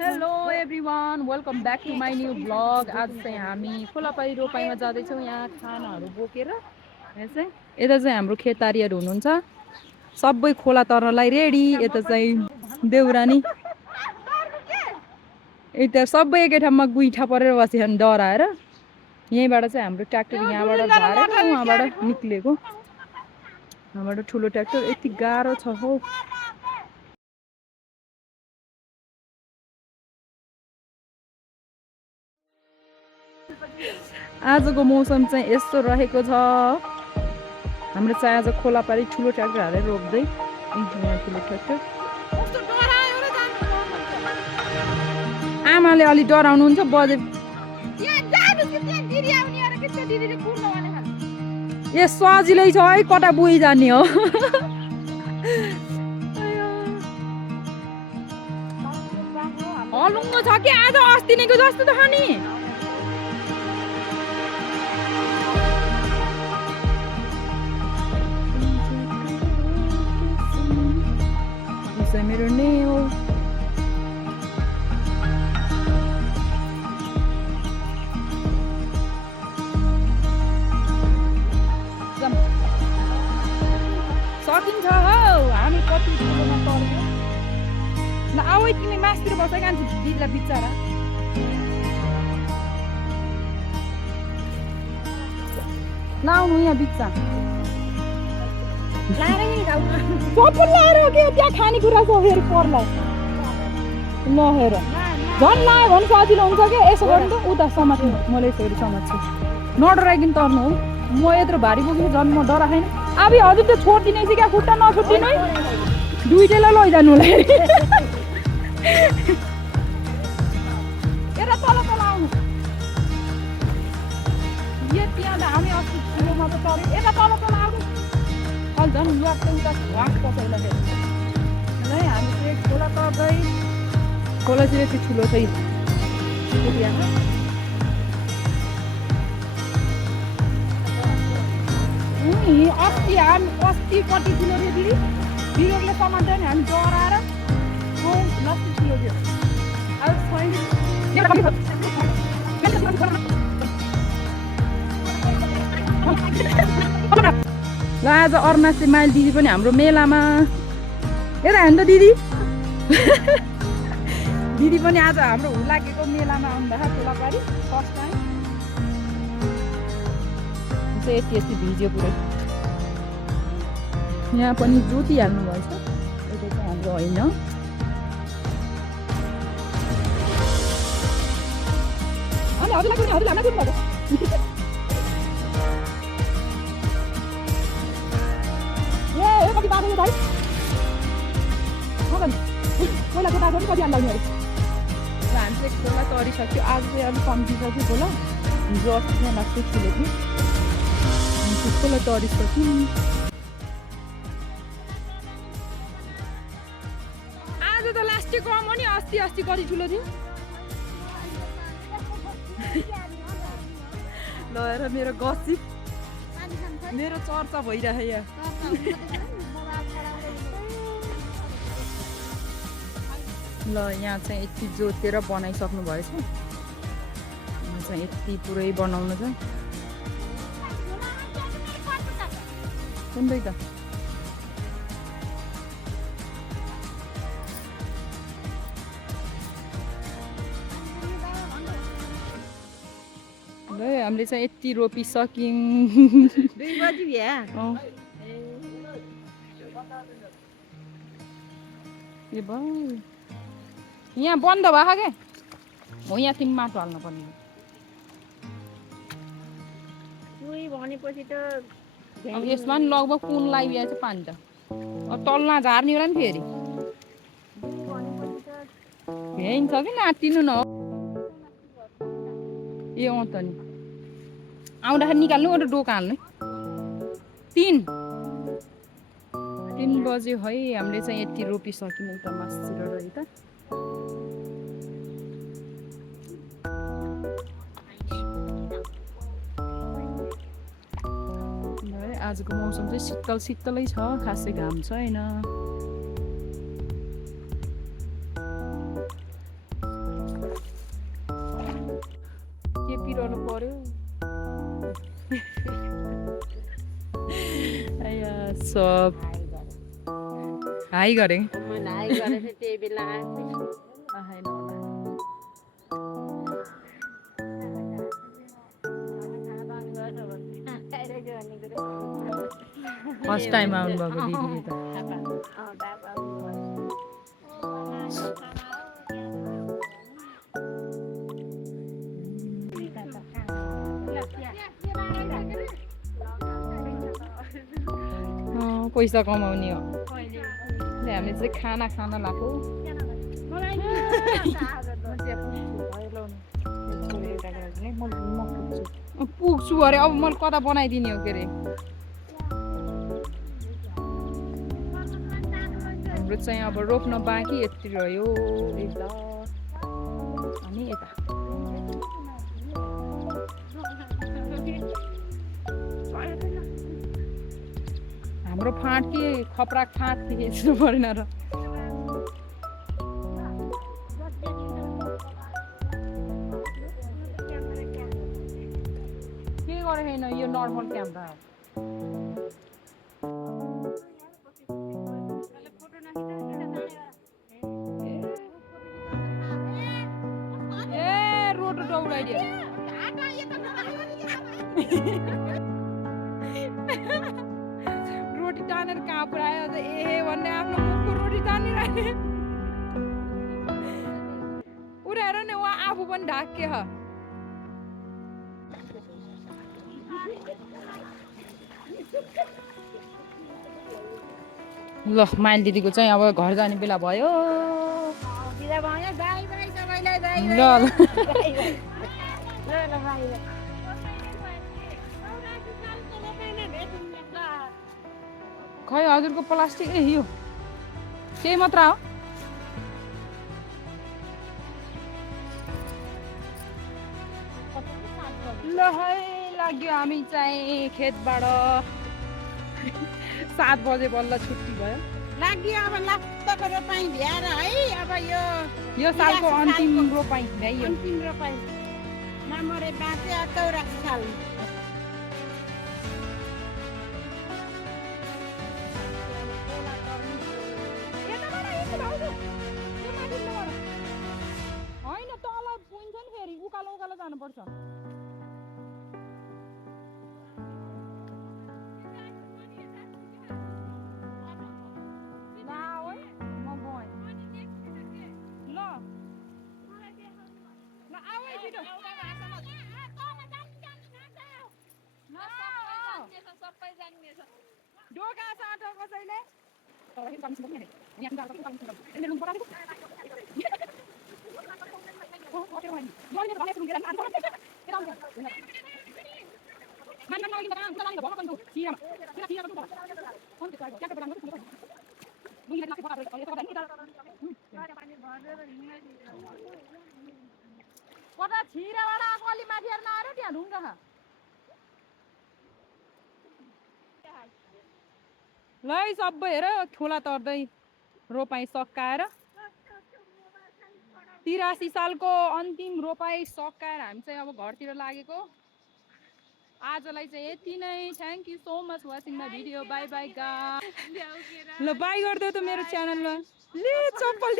Hello everyone welcome back to my new blog. आज चाहिँ हामी खोलापारी रोपाइँमा जाँदैछौँ यहाँ खानाहरू बोकेर। यहाँ चाहिँ यता चाहिँ हाम्रो खेतारीहरू हुनुहुन्छ, सबै खोला तर्नलाई रेडी। यता चाहिँ देउरानी, यता सबै एकै ठाउँमा गुइठा परेर बसेछन् डराएर। यहीँबाट चाहिँ हाम्रो ट्र्याक्टर यहाँबाट झारेर उहाँबाट निक्लेको, यहाँबाट ठुलो ट्र्याक्टर। यति गाह्रो छ हौ। आजको मौसम चाहिँ यस्तो रहेको छ। हाम्रो चाहिँ आज खोलापारी ठुलो ट्र्याक्टर हालेर रोप्दै, यहाँ ठुलो ट्र्याक्टर। आमाले अलि डराउनुहुन्छ बजे ए सजिलै छ है, कता बुइ जाने हो। हलुङ्गो छ कि आज अस्तिनेको जस्तो त नि। मेरो नेल सकिन्छ हौ। हामी कति ठुलोमा पर्यो ल। आऊ तिमी मासतिर बस कान्छु दिदीलाई बिचरा। लाउनु यहाँ बिच्चा सबै लाएर के त्यहाँ खानेकुरा छ फेरि पर्ला। ल हेर झन् लायो भने सजिलो हुन्छ कि। यसो गर्नु त उता समात्नु, मैले यसो गरी समात्छु। नडराइकन तर्नु हो। म यत्रो भारी बोकेको झन् म डराएन। अब हजुर त्यो छोडिदिने कि क्या, खुट्टा नछोडिदिनु है, दुइटैलाई लैजानु होला। यता तल तल आउनु। त्यहाँ त हामी अस्ति ठुलोमा त चल्यो। यता तल तल आउनु। अहिले झन् लक्कै उता घाँस पसैला फेरि है। हामी चाहिँ खोला तर्दै, खोला चाहिँ यति ठुलो छ एरियामा। अस्ति अस्तिपट्टि ठुलो थियो दिदी, बिरुवाले समात्दा नि हामी डराएर लस्सी ठुलो थियो। अब ल आज अर्नासे माइल दिदी पनि हाम्रो मेलामा। हेर हेर्नु त दिदी। दिदी पनि आज हाम्रो लागेको मेलामा आउँदाखेरि खोलापारी फर्स्ट टाइम चाहिँ यति यति भिज्यो पुरै। यहाँ पनि ज्योति हाल्नु भएछ, यता चाहिँ हाम्रो होइन। अनि हजुरलाई पनि हजुर हाल्न कुन ए कति बाटो भाइ पहिलाको बाटो पनि कति हाल्नु अरे। र हामी चाहिँ खोला तरिसक्यो। आज चाहिँ अलिक कम्ती छ कि खोला, हिजो अस्तिमा लाग्छ ठुलो थियो। खोला तरिसक्यो। आज त लास्टै कम हो नि, अस्ति अस्ति कति ठुलो थियो। ल हेर मेरो गसिप, मेरो चर्चा भइरहेको यहाँ। ल यहाँ चाहिँ यति जोतेर बनाइसक्नु भएछ। यहाँ चाहिँ यति पुरै बनाउनु छ। सुन्दै त हामीले चाहिँ यति रोपिसक्यौँ। 2 बजी भ्या ए भाइ यहाँ बन्द भएको क्या हो। यहाँ तिमी माटो हाल्नु पर्ने भनेपछि त अब यसमा नि लगभग कुन लगाइदिएको छ पानी त। अब तलमा झार्ने होला नि फेरि। भ्याइन्छ कि नातिनु न। ए अँ त नि आउँदाखेरि निकाल्नु एउटा डोका हाल्नु। 3 बज्यो है। हामीले चाहिँ यति रोपिसक्यौँ उता मासतिर रही त। आजको मौसम चाहिँ शीतल शीतलै छ, खासै घाम छैन। रोपिरहनु पर्यो सब हाई गरे मैले हाई गरेर त्यही बेला फर्स्ट टाइम आउनुभएको दिदीले त पैसा कमाउने हो हामीले चाहिँ खाना खान लाग्यो पुग्छु अरे अब मैले कता बनाइदिने हो के अरे हाम्रो चाहिँ अब रोप्न बाँकी यति रह्यो यता अनि यता हाम्रो फाँट कि खपरा फाँट कि हेर्नु परेन र के गरेको छैन यो नर्मल क्यामेरा ए रोड दौडाइदियो रोटी तानेर कहाँ पुऱ्यायो ए भन्ने आफ्नो मुखको रोटी तानिरहे उनीहरू नि उहाँ आफू पनि ढाके ह ल माइल दिदीको चाहिँ अब घर जाने बेला भयो ल खै हजुरको प्लास्टिक यो केही मात्र हो ल है लाग्यो हामी चाहिँ खेतबाट 7 बजे बल्ल छुट्टी भयो लाग्यो अब लास्टको रोपाइ भ्याएर है अब यो सालको अन्तिम रोपाइ भ्याइयो अन्तिम रोपाइ नमरे बाँचे 84 साल होइन तल पुइन्छ नि फेरि उकालो उकालो जानुपर्छ डोका साटो कसैले कता छिराबाट आएको अलि माथि हेर्न आएर त्यहाँ ढुङ्गा ल है सबै हेर खोला तर्दै रोपाइ सकाएर 83 सालको अन्तिम रोपाइ सकाएर हामी चाहिँ अब घरतिर लागेको आजलाई चाहिँ यति नै thank you so much watching my video by by guys ल बाई गर्दै त मेरो च्यानलमा ले चप्पल